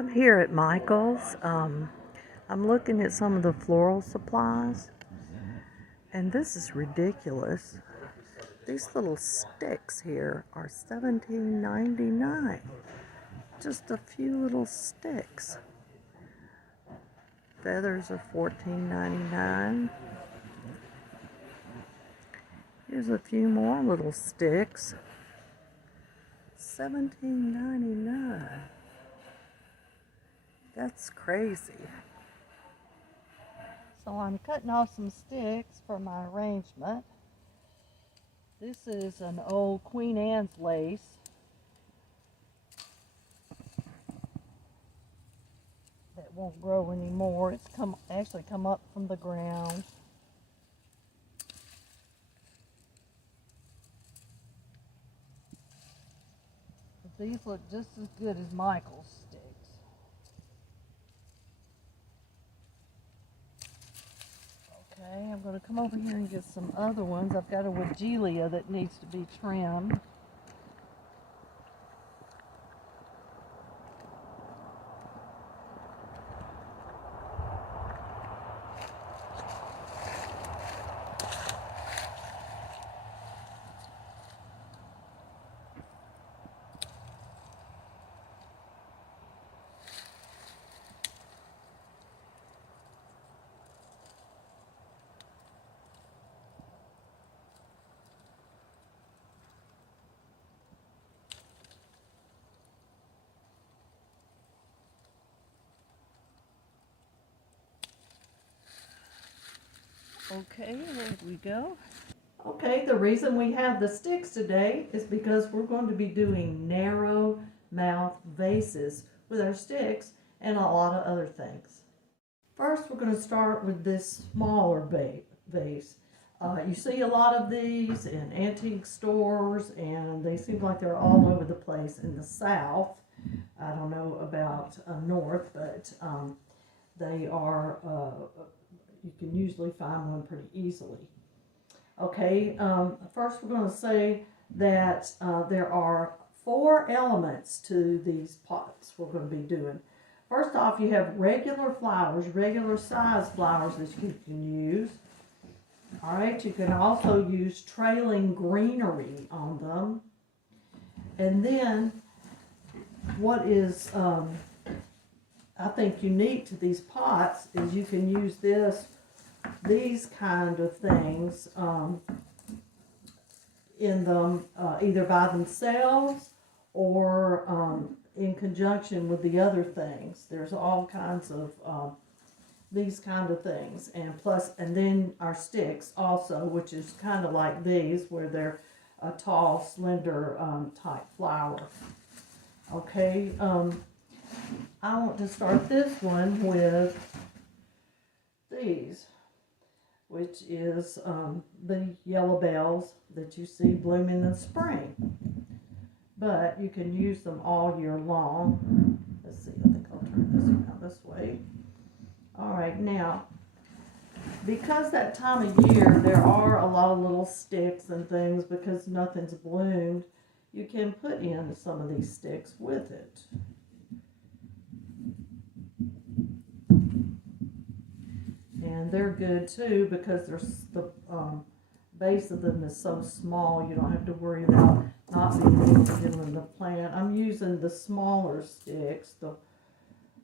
I'm here at Michael's. I'm looking at some of the floral supplies, and this is ridiculous. These little sticks here are $17.99. Just a few little sticks. Feathers are $14.99. Here's a few more little sticks. $17.99. That's crazy. So I'm cutting off some sticks for my arrangement. This is an old Queen Anne's lace. That won't grow anymore. It's actually come up from the ground. But these look just as good as Michael's sticks. Okay, I'm going to come over here and get some other ones. I've got a Wagelia that needs to be trimmed. Okay, there we go. Okay, the reason we have the sticks today is because we're going to be doing narrow mouth vases with our sticks and a lot of other things. First, we're going to start with this smaller vase. You see a lot of these in antique stores, and they seem like they're all over the place in the South. I don't know about North, but they are, you can usually find one pretty easily. Okay, first we're going to say that there are 4 elements to these pots we're going to be doing. First off, you have regular flowers, regular size flowers that you can use. All right, you can also use trailing greenery on them. And then what is, I think, unique to these pots is you can use these kind of things in them either by themselves or in conjunction with the other things. There's all kinds of these kind of things, and then our sticks also, which is kind of like these, where they're a tall, slender type flower. Okay, I want to start this one with these, which is the yellow bells that you see bloom in the spring. But you can use them all year long. Let's see, I think I'll turn this around this way. All right, now, because that time of year there are a lot of little sticks and things because nothing's bloomed, you can put in some of these sticks with it. And they're good too because the base of them is so small, you don't have to worry about not being able to get them in the plant. I'm using the smaller sticks, the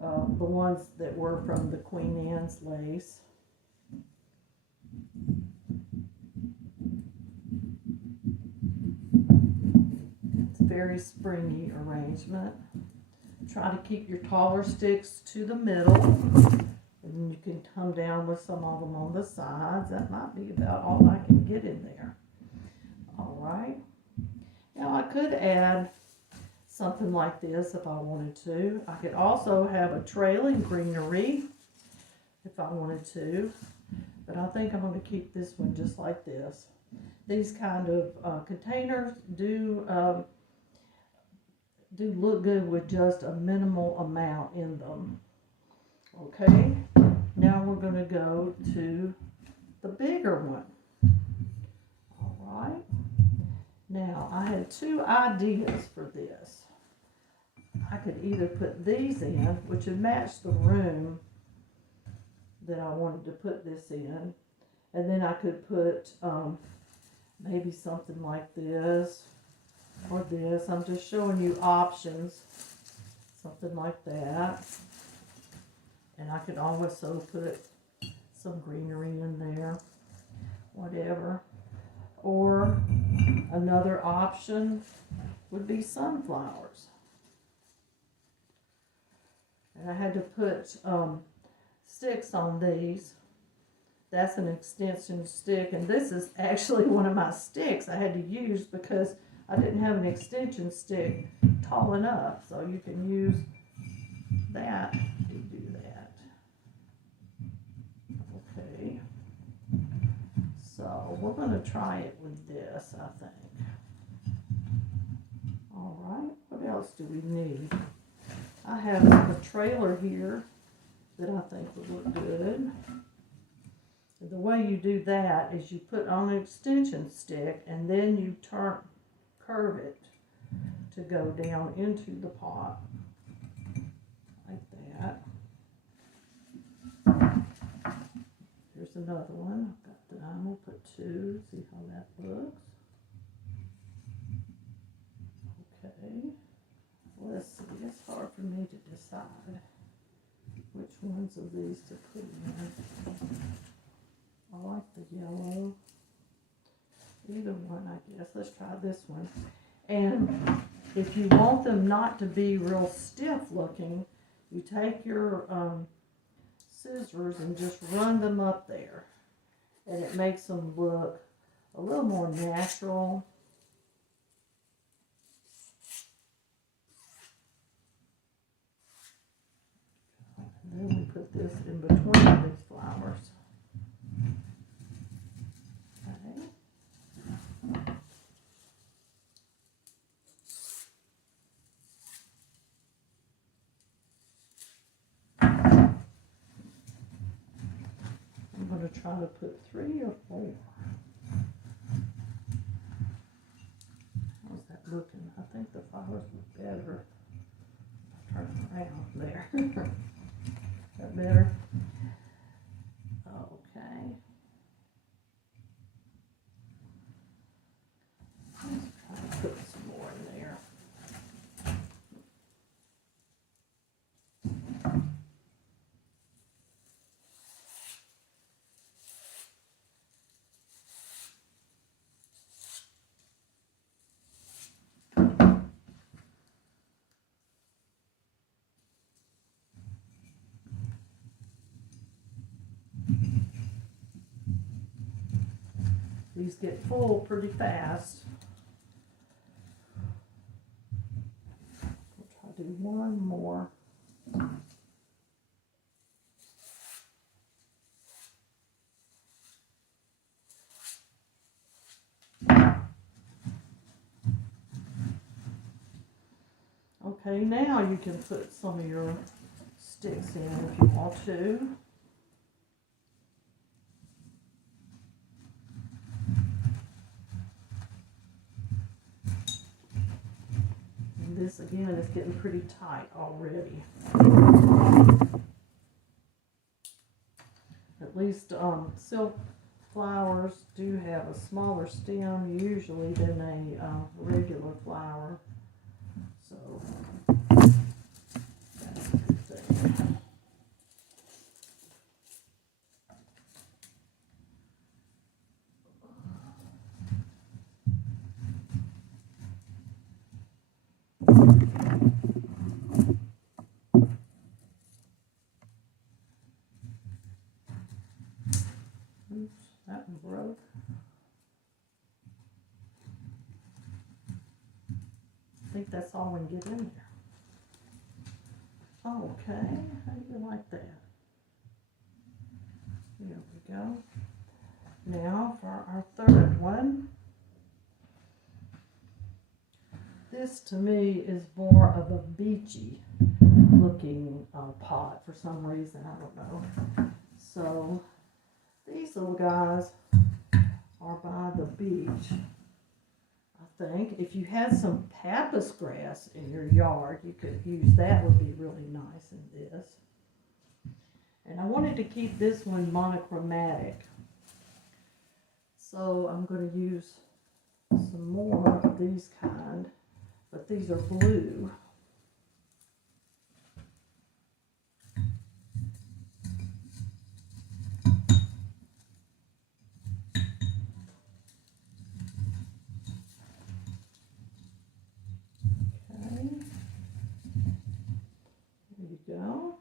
ones that were from the Queen Anne's lace. It's a very springy arrangement. Try to keep your taller sticks to the middle. And you can come down with some of them on the sides. That might be about all I can get in there. All right. Now I could add something like this if I wanted to. I could also have a trailing greenery if I wanted to. But I think I'm going to keep this one just like this. These kind of containers do look good with just a minimal amount in them. Okay, now we're going to go to the bigger one. All right, now I had 2 ideas for this. I could either put these in, which would match the room that I wanted to put this in, and then I could put maybe something like this or this. I'm just showing you options, something like that. And I could also put some greenery in there, whatever. Or another option would be sunflowers. And I had to put sticks on these. That's an extension stick, and this is actually one of my sticks I had to use because I didn't have an extension stick tall enough. So you can use that to do that. Okay. So we're going to try it with this, I think. All right, what else do we need? I have a trailer here that I think would look good. The way you do that is you put on an extension stick and then you curve it to go down into the pot like that. Here's another one. I've got that. I'm gonna put two. See how that looks. Okay. Let's see. It's hard for me to decide which ones of these to put in. I like the yellow. Either one, I guess. Let's try this one. And if you want them not to be real stiff looking, you take your scissors and just run them up there. And it makes them look a little more natural. And then we put this in between these flowers. Okay. I'm going to try to put 3 or 4. How's that looking? I think the flowers look better. Turn around there. That better? Okay. Let's try to put some more in there. These get full pretty fast. We'll try to do one more. Okay, now you can put some of your sticks in if you want to. This again is getting pretty tight already. At least silk flowers do have a smaller stem usually than a regular flower. So that's a good thing. Oops, that one broke. I think that's all we can get in there. Okay, how do you like that? There we go. Now for our third one. This to me is more of a beachy looking pot for some reason, I don't know. So these little guys are by the beach. I think if you had some pampas grass in your yard, you could use that. Would be really nice in this. And I wanted to keep this one monochromatic, so I'm going to use some more of these kind, but these are blue. Okay, there you go.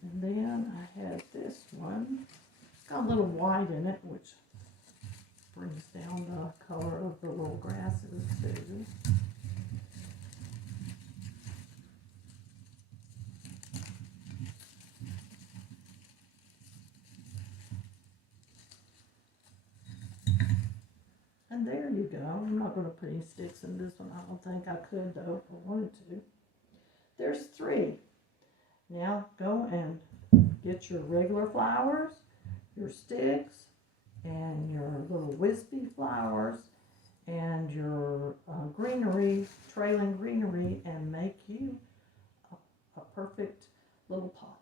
And then I had this one. It's got a little white in it, which brings down the color of the little grasses too. And there you go. I'm not going to put any sticks in this one. I don't think I could though if I wanted to. There's 3. Now go and get your regular flowers, your sticks, and your little wispy flowers, and your greenery, trailing greenery, and make you a perfect little pot.